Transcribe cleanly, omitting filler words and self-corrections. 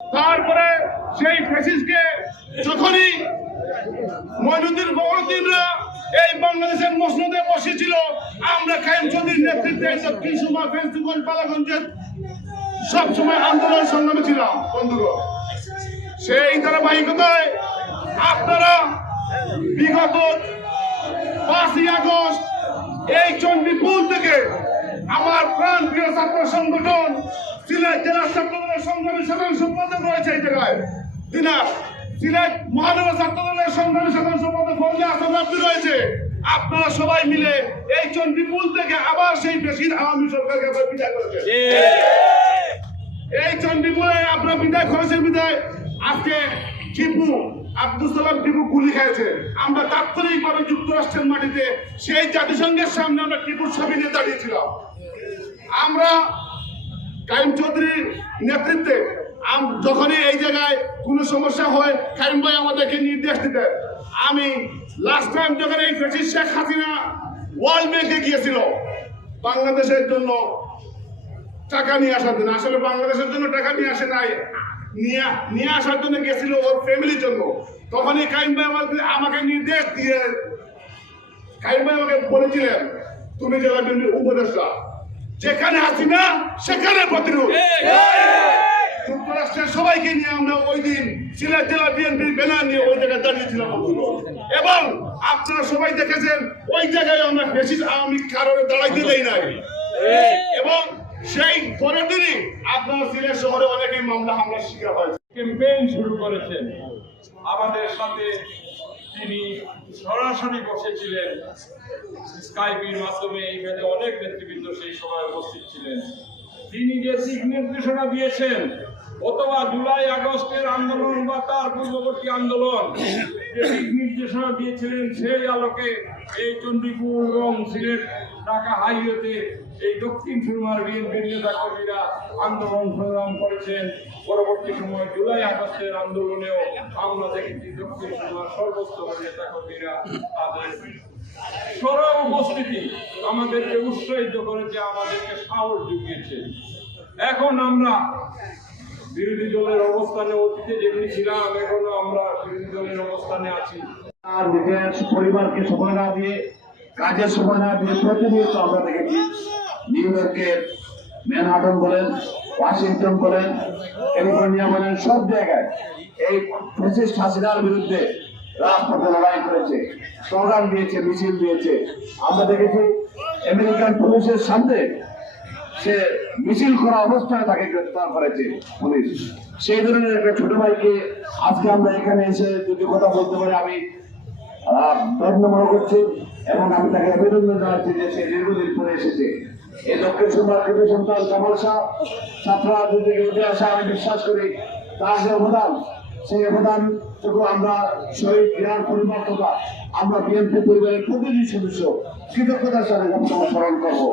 তারপরে সেই ফ্যাসিস্টকে যখনই মঈনুদ্দিন ফখরুদ্দিনরা এই বাংলাদেশের মসনদে বসেছিল, আমরা কায়েম চৌধুরীর নেতৃত্বে দক্ষিণ সুরমা ফেঞ্চুগঞ্জ বালাগঞ্জের সবসময় আন্দোলন সংগ্রামে ছিলাম বন্ধুগণ। সেই ধারাবাহিকতায় আপনারা বিগত 5ই আগস্ট এই চণ্ডীপুর থেকে আমার প্রাণ প্রিয় ছাত্র সংগঠন সিলেট জেলা ছাত্রদলের সংগ্রামী সাধারণ সম্পাদক রয়েছে এই জায়গায়, সিলেট মহানগর ছাত্রদলের সংগ্রামী সাধারণ সম্পাদক ফজলে হাসান আব্দুল রয়েছে। আপনারা সবাই মিলে এই চণ্ডীপুর থেকে আবার সেই বেশির আওয়ামী সরকারকে আপনারা বিদায় করেছেন। এই চণ্ডীপুরে আপনারা বিদায় করেছেন বিদায় আজকে টিপু আব্দুল সালাম টিপু গুলি খেয়েছে। আমরা তাৎক্ষণিকভাবে যুক্তরাষ্ট্রের মাটিতে সেই জাতিসংঘের সামনে আমরা টিপুর ছবি নিয়ে দাঁড়িয়েছিলাম। আমরা কায়েম চৌধুরীর নেতৃত্বে যখনই এই জায়গায় কোনো সমস্যা হয় কায়েম ভাই আমাদেরকে নির্দেশ দিতেন। আমি লাস্ট টাইম যখন এই ফ্যাসিস্ট শেখ হাসিনা ওয়ার্ল্ড ব্যাংকে গিয়েছিল বাংলাদেশের জন্য টাকা নিয়ে আসার জন্য, আসলে বাংলাদেশের জন্য টাকা নিয়ে আসে নাই, নিয়ে আসার জন্য গেছিল ওর ফ্যামিলির জন্য। তখনই কায়েম ভাই আমাকে নির্দেশ দিয়ে কায়েম ভাই আমাকে বলেছিলেন, তুমি জেলা বিএনপির উপদেষ্টা, যেখানে হাসিনা সেখানে প্রতিরোধ। যুক্তরাষ্ট্রের সবাইকে নিয়ে আমরা ওই দিন সিলেট জেলা বিএনপির ব্যানার নিয়ে ওই জায়গায় দাঁড়িয়েছিলাম এবং আপনারা সবাই দেখেছেন ওই জায়গায় আমরা বেশি আওয়ামী কারণে দাঁড়াইতে দেই নাই এবং সেই পরের দিনই আপনার সিলেট শহরে অনেকেই মামলা হামলার শিকার হয়েছে। ক্যাম্পেইন শুরু করেছেন আমাদের সাথে, তিনি সরাসরি বসেছিলেন স্কাইপের মাধ্যমে। এখানে অনেক নেতৃবৃন্দ সেই সময় উপস্থিত ছিলেন। তিনি যে দিক নির্দেশনা দিয়েছেন অথবা জুলাই আগস্টের আন্দোলন বা তার পূর্ববর্তী আন্দোলন যে দিক নির্দেশনা দিয়েছিলেন, সেই আলোকে এই চণ্ডীপুর এবং সিলেট ঢাকা হাইওয়েতে এই দক্ষিণ সুরমার বিএনপির নেতা কর্মীরা আন্দোলন সংগ্রাম করেছেন। পরবর্তী সময় জুলাই আগস্টের আন্দোলনেও আমরা দেখেছি দক্ষিণ সুরমার সর্বস্তরের নেতা কর্মীরা তাদের সরব উপস্থিতি আমাদেরকে উৎসাহিত করেছে, আমাদেরকে সাহস জুগিয়েছে। এখন আমরা বিরোধী দলের অবস্থানে অতীতে যেমনি ছিলাম, এখনো আমরা বিরোধী দলের অবস্থানে আছি। আর নিজের পরিবারকে সময় না দিয়ে, কাজের সময় না দিয়ে প্রতিনিয়ত আমরা দেখেছি নিউ ইয়র্কের ম্যানহাটন বলেন, ওয়াশিংটন বলেন, ক্যালিফোর্নিয়া বলেন, সব জায়গায় এই ফ্যাসিস্ট হাসিনার বিরুদ্ধে রাজপথে লড়াই করেছে, স্লোগান দিয়েছে, মিছিল দিয়েছে। আমরা দেখেছি আমেরিকান পুলিশের সামনে সে মিছিল করা অবস্থায় তাকে গ্রেফতার করেছে পুলিশ। সেই ধরনের একটা ছোট ভাইকে আজকে আমরা এখানে এসে যদি কথা বলতে পারি আমি ধন্য মনে করছি এবং আমি তাকে অভিনন্দন জানাচ্ছি যে সে দীর্ঘদিন পরে এসেছে। এই দক্ষিণ সুরমার কৃতি সন্তান কামাল শাহ ছাত্র রাজনীতি থেকে উঠে আসা, আমি বিশ্বাস করি তার যে অবদান, সেই অবদানটুকু আমরা শহীদ বিরাট পরিবার তথা আমরা বিএনপি পরিবারের প্রতিটি সদস্য কৃতজ্ঞতার সাথে স্মরণ করবো।